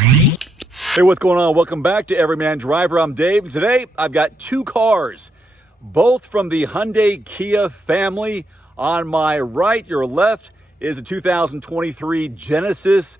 Hey, what's going on? Welcome back to Everyman Driver. I'm Dave. Today, I've got two cars, both from the Hyundai Kia family. On my right, your left, is a 2023 Genesis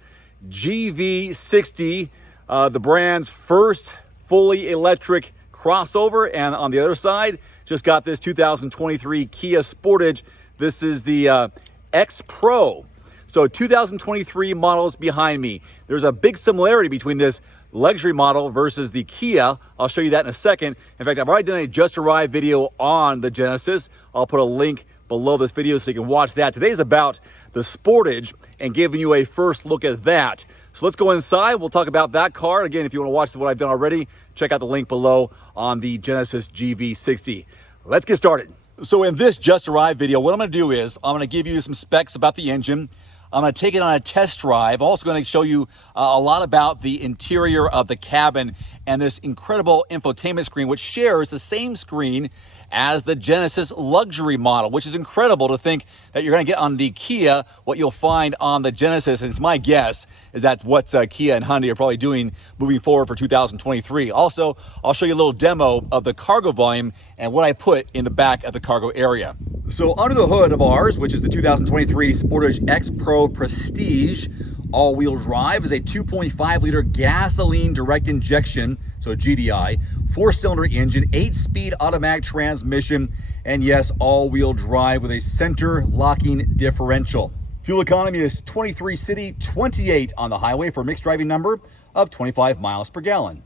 GV60, the brand's first fully electric crossover. And on the other side, just got this 2023 Kia Sportage. This is the X Pro. So 2023 models behind me. There's a big similarity between this luxury model versus the Kia. I'll show you that in a second. In fact, I've already done a just arrived video on the Genesis. I'll put a link below this video so you can watch that. Today's about the Sportage and giving you a first look at that. So let's go inside. We'll talk about that car. Again, if you want to watch what I've done already, check out the link below on the Genesis GV60. Let's get started. So in this just arrived video, what I'm going to do is I'm going to give you some specs about the engine. I'm going to take it on a test drive. Also going to show you a lot about the interior of the cabin and this incredible infotainment screen, which shares the same screen as the Genesis luxury model, which is incredible to think that you're going to get on the Kia what you'll find on the Genesis. And it's my guess is that what Kia and Hyundai are probably doing moving forward for 2023. Also, I'll show you a little demo of the cargo volume and what I put in the back of the cargo area. So under the hood of ours, which is the 2023 Sportage X Pro Prestige, all-wheel drive, is a 2.5 liter gasoline direct injection, so GDI, 4-cylinder engine, 8-speed automatic transmission, and yes, all-wheel drive with a center locking differential. Fuel economy is 23 city, 28 on the highway for a mixed driving number of 25 miles per gallon.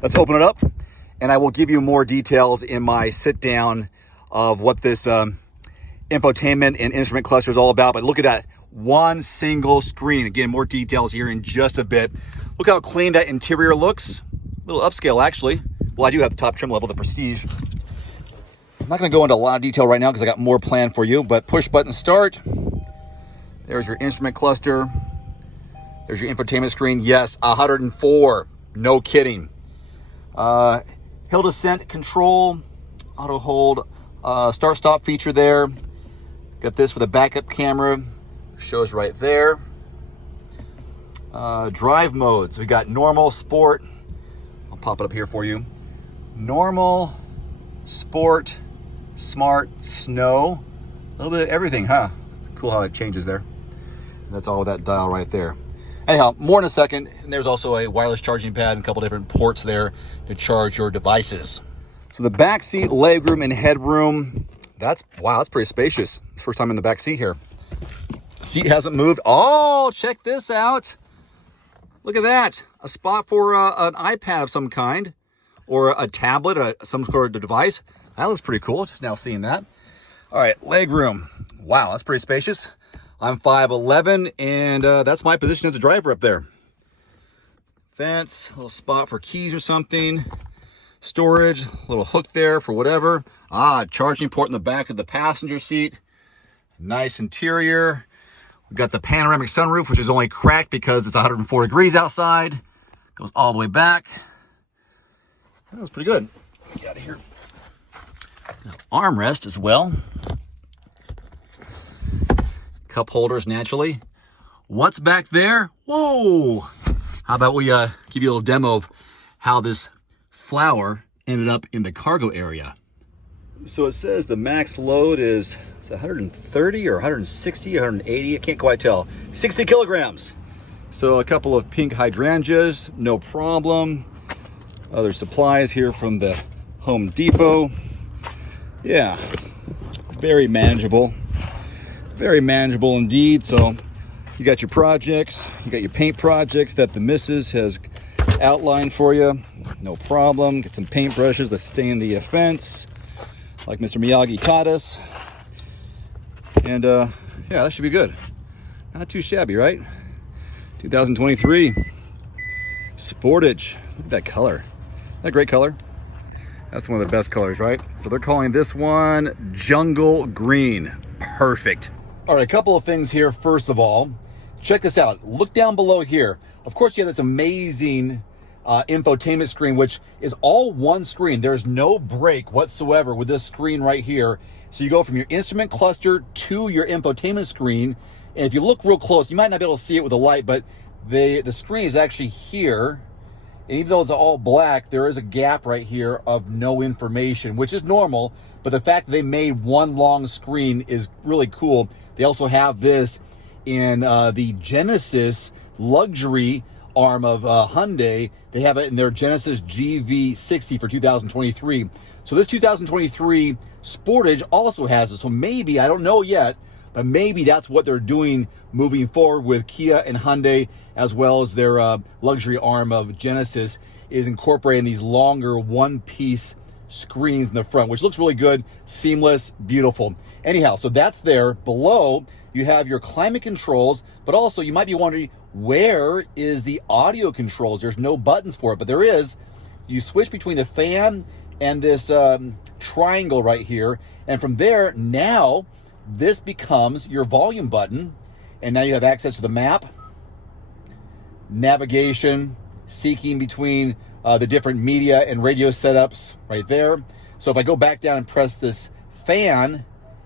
Let's open it up, and I will give you more details in my sit down of what this infotainment and instrument cluster is all about. But look at that. One single screen. Again, more details here in just a bit. Look how clean that interior looks. A little upscale, actually. Well, I do have the top trim level, the Prestige. I'm not going to go into a lot of detail right now because I got more planned for you, but push button start. There's your instrument cluster. There's your infotainment screen. Yes, 104. No kidding. Hill descent control, auto hold, start stop feature there. Got this for the backup camera. Shows right there. Drive modes. We got normal, sport. I'll pop it up here for you. Normal, sport, smart, snow. A little bit of everything, huh? Cool how it changes there. And that's all with that dial right there. Anyhow, more in a second. And there's also a wireless charging pad and a couple different ports there to charge your devices. So the back seat, legroom, and headroom. Wow, that's pretty spacious. First time in the back seat here. Seat hasn't moved. Oh, check this out. Look at that. A spot for an iPad of some kind or a tablet, some sort of device. That looks pretty cool. Just now seeing that. All right, leg room. Wow, that's pretty spacious. I'm 5'11", and that's my position as a driver up there. Fence, a little spot for keys or something. Storage, a little hook there for whatever. Charging port in the back of the passenger seat. Nice interior. We've got the panoramic sunroof, which is only cracked because it's 104 degrees outside. Goes all the way back. That was pretty good. Get out of here. Armrest as well. Cup holders naturally. What's back there? Whoa! How about we give you a little demo of how this flower ended up in the cargo area. So it says the max load is 130 or 160, 180, I can't quite tell. 60 kilograms. So a couple of pink hydrangeas, no problem. Other supplies here from the Home Depot. Yeah, very manageable. Very manageable indeed. So you got your projects, you got your paint projects that the missus has outlined for you. No problem. Get some paint brushes that stain the fence, like Mr. Miyagi taught us. And yeah, that should be good. Not too shabby, right? 2023 Sportage. Look at that color. Isn't that a great color? That's one of the best colors, right? So they're calling this one Jungle Green. Perfect. All right, a couple of things here. First of all, check this out. Look down below here. Of course, you have this amazing infotainment screen, which is all one screen. There's no break whatsoever with this screen right here. So you go from your instrument cluster to your infotainment screen. And if you look real close, you might not be able to see it with the light, but the screen is actually here. And even though it's all black, there is a gap right here of no information, which is normal. But the fact that they made one long screen is really cool. They also have this in the Genesis luxury arm of Hyundai. They have it in their Genesis GV60 for 2023. So this 2023 Sportage also has it. So maybe, I don't know yet, but maybe that's what they're doing moving forward with Kia and Hyundai, as well as their luxury arm of Genesis, is incorporating these longer one-piece screens in the front, which looks really good, seamless, beautiful. Anyhow, so that's there. Below, you have your climate controls, but also you might be wondering, where is the audio controls? There's no buttons for it, but there is. You switch between the fan and this triangle right here, and from there, now this becomes your volume button, and now you have access to the map, navigation, seeking between the different media and radio setups right there. So if I go back down and press this fan,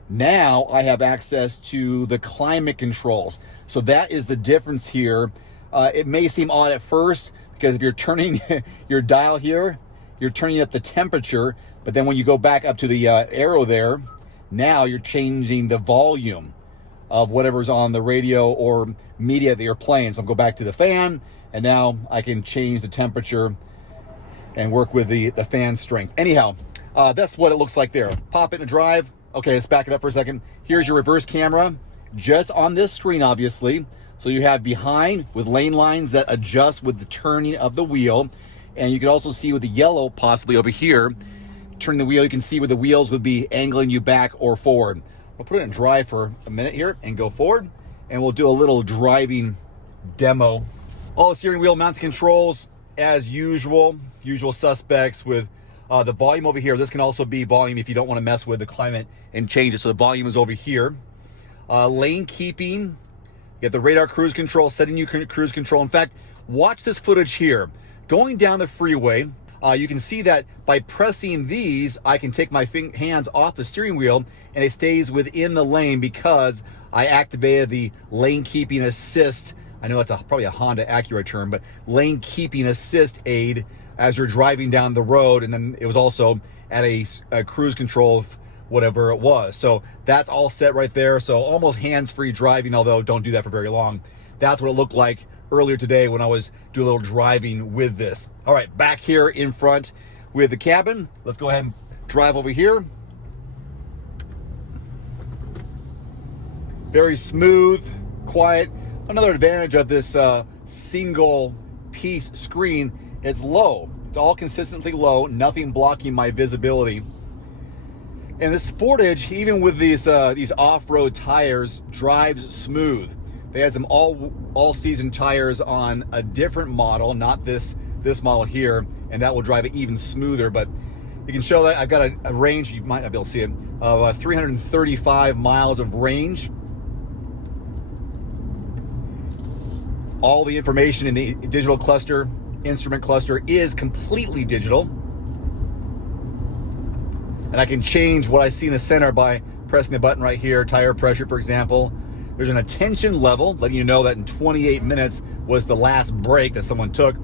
now I have access to the climate controls. So that is the difference here. It may seem odd at first, because if you're turning your dial here, you're turning up the temperature, but then when you go back up to the arrow there, now you're changing the volume of whatever's on the radio or media that you're playing. So I'll go back to the fan, and now I can change the temperature and work with the fan strength. Anyhow, that's what it looks like there. Pop it in drive. Okay, let's back it up for a second. Here's your reverse camera, just on this screen, obviously. So you have behind with lane lines that adjust with the turning of the wheel. And you can also see with the yellow, possibly over here, turning the wheel, you can see where the wheels would be angling you back or forward. We'll put it in drive for a minute here and go forward, and we'll do a little driving demo. All the steering wheel mounted controls, as usual suspects with the volume over here. This can also be volume if you don't want to mess with the climate and change it. So the volume is over here. Lane keeping, you get the radar cruise control, setting you cruise control. In fact, watch this footage here. Going down the freeway, you can see that by pressing these, I can take my hands off the steering wheel and it stays within the lane because I activated the lane keeping assist. I know it's probably a Honda Acura term, but lane keeping assist aid as you're driving down the road. And then it was also at a cruise control of whatever it was. So that's all set right there. So almost hands-free driving, although don't do that for very long. That's what it looked like earlier today when I was doing a little driving with this. All right, back here in front with the cabin. Let's go ahead and drive over here. Very smooth, quiet. Another advantage of this single piece screen, it's low. It's all consistently low, nothing blocking my visibility. And the Sportage, even with these off-road tires, drives smooth. They had some all-season tires on a different model, not this model here, and that will drive it even smoother. But you can show that I've got a range, you might not be able to see it, of 335 miles of range. All the information in the digital cluster, instrument cluster, is completely digital. And I can change what I see in the center by pressing the button right here, tire pressure, for example. There's an attention level, letting you know that in 28 minutes was the last break that someone took.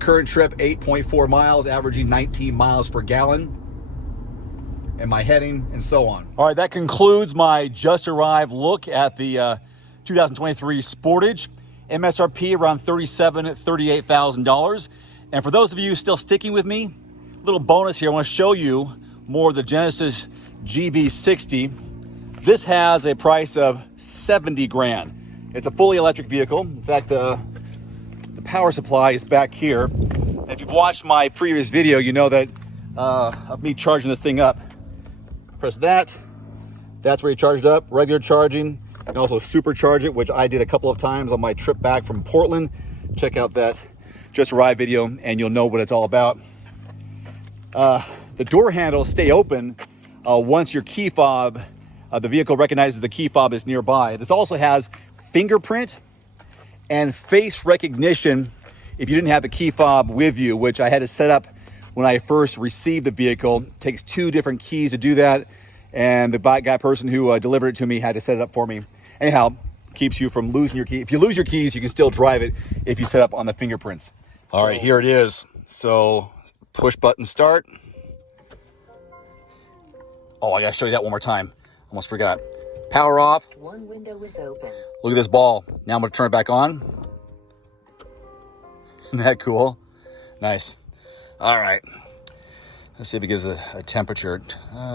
Current trip, 8.4 miles, averaging 19 miles per gallon. And my heading, and so on. All right, that concludes my just arrived look at the 2023 Sportage. MSRP around $37,000, $38,000. And for those of you still sticking with me, little bonus here, I want to show you more of the Genesis GV60. This has a price of $70 grand. It's a fully electric vehicle. In fact, the power supply is back here. And if you've watched my previous video, you know that of me charging this thing up. Press that. That's where you charge it up. Regular charging. You can also supercharge it, which I did a couple of times on my trip back from Portland. Check out that just arrived video and you'll know what it's all about. The door handles stay open once your key fob, the vehicle recognizes the key fob is nearby. This also has fingerprint and face recognition if you didn't have the key fob with you, which I had to set up when I first received the vehicle. It takes 2 different keys to do that. And the guy person who delivered it to me had to set it up for me. Anyhow, keeps you from losing your key. If you lose your keys, you can still drive it if you set up on the fingerprints. All right, here it is. So push button start. Oh, I gotta show you that one more time. Almost forgot. Power off. One window is open. Look at this ball. Now I'm gonna turn it back on. Isn't that cool? Nice. All right. Let's see if it gives a temperature.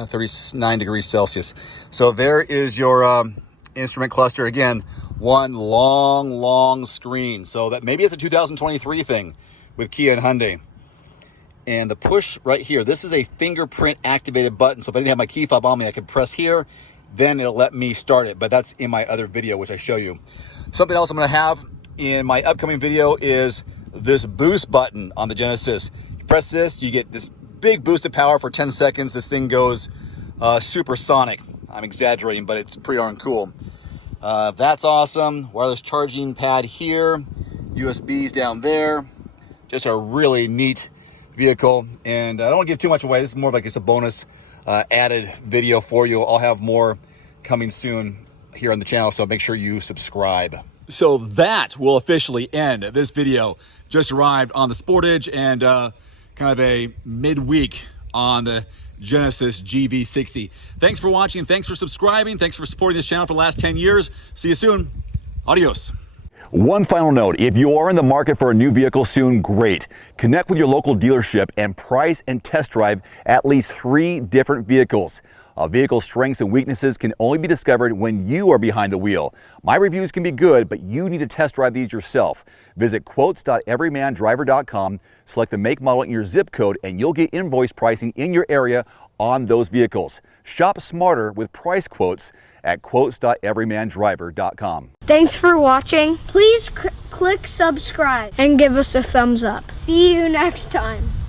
39 degrees Celsius. So there is your instrument cluster. Again, one long screen. So that maybe it's a 2023 thing with Kia and Hyundai. And the push right here, this is a fingerprint activated button. So if I didn't have my key fob on me, I could press here, then it'll let me start it. But that's in my other video, which I show you. Something else I'm gonna have in my upcoming video is this boost button on the Genesis. You press this, you get this big boost of power for 10 seconds. This thing goes supersonic. I'm exaggerating, but it's pretty darn cool. That's awesome. Wireless charging pad here, USBs down there. Just a really neat vehicle. And I don't want to give too much away. This is more of like just a bonus added video for you. I'll have more coming soon here on the channel, so make sure you subscribe. So that will officially end this video. Just arrived on the Sportage and kind of a midweek on the Genesis GV60. Thanks for watching. Thanks for subscribing. Thanks for supporting this channel for the last 10 years. See you soon. Adios. One final note, if you are in the market for a new vehicle soon, great. Connect with your local dealership and price and test drive at least 3 different vehicles. A vehicle's strengths and weaknesses can only be discovered when you are behind the wheel. My reviews can be good, but you need to test drive these yourself. Visit quotes.everymandriver.com, select the make, model, and your zip code, and you'll get invoice pricing in your area on those vehicles. Shop smarter with price quotes at quotes.everymandriver.com. Thanks for watching. Please click subscribe and give us a thumbs up. See you next time.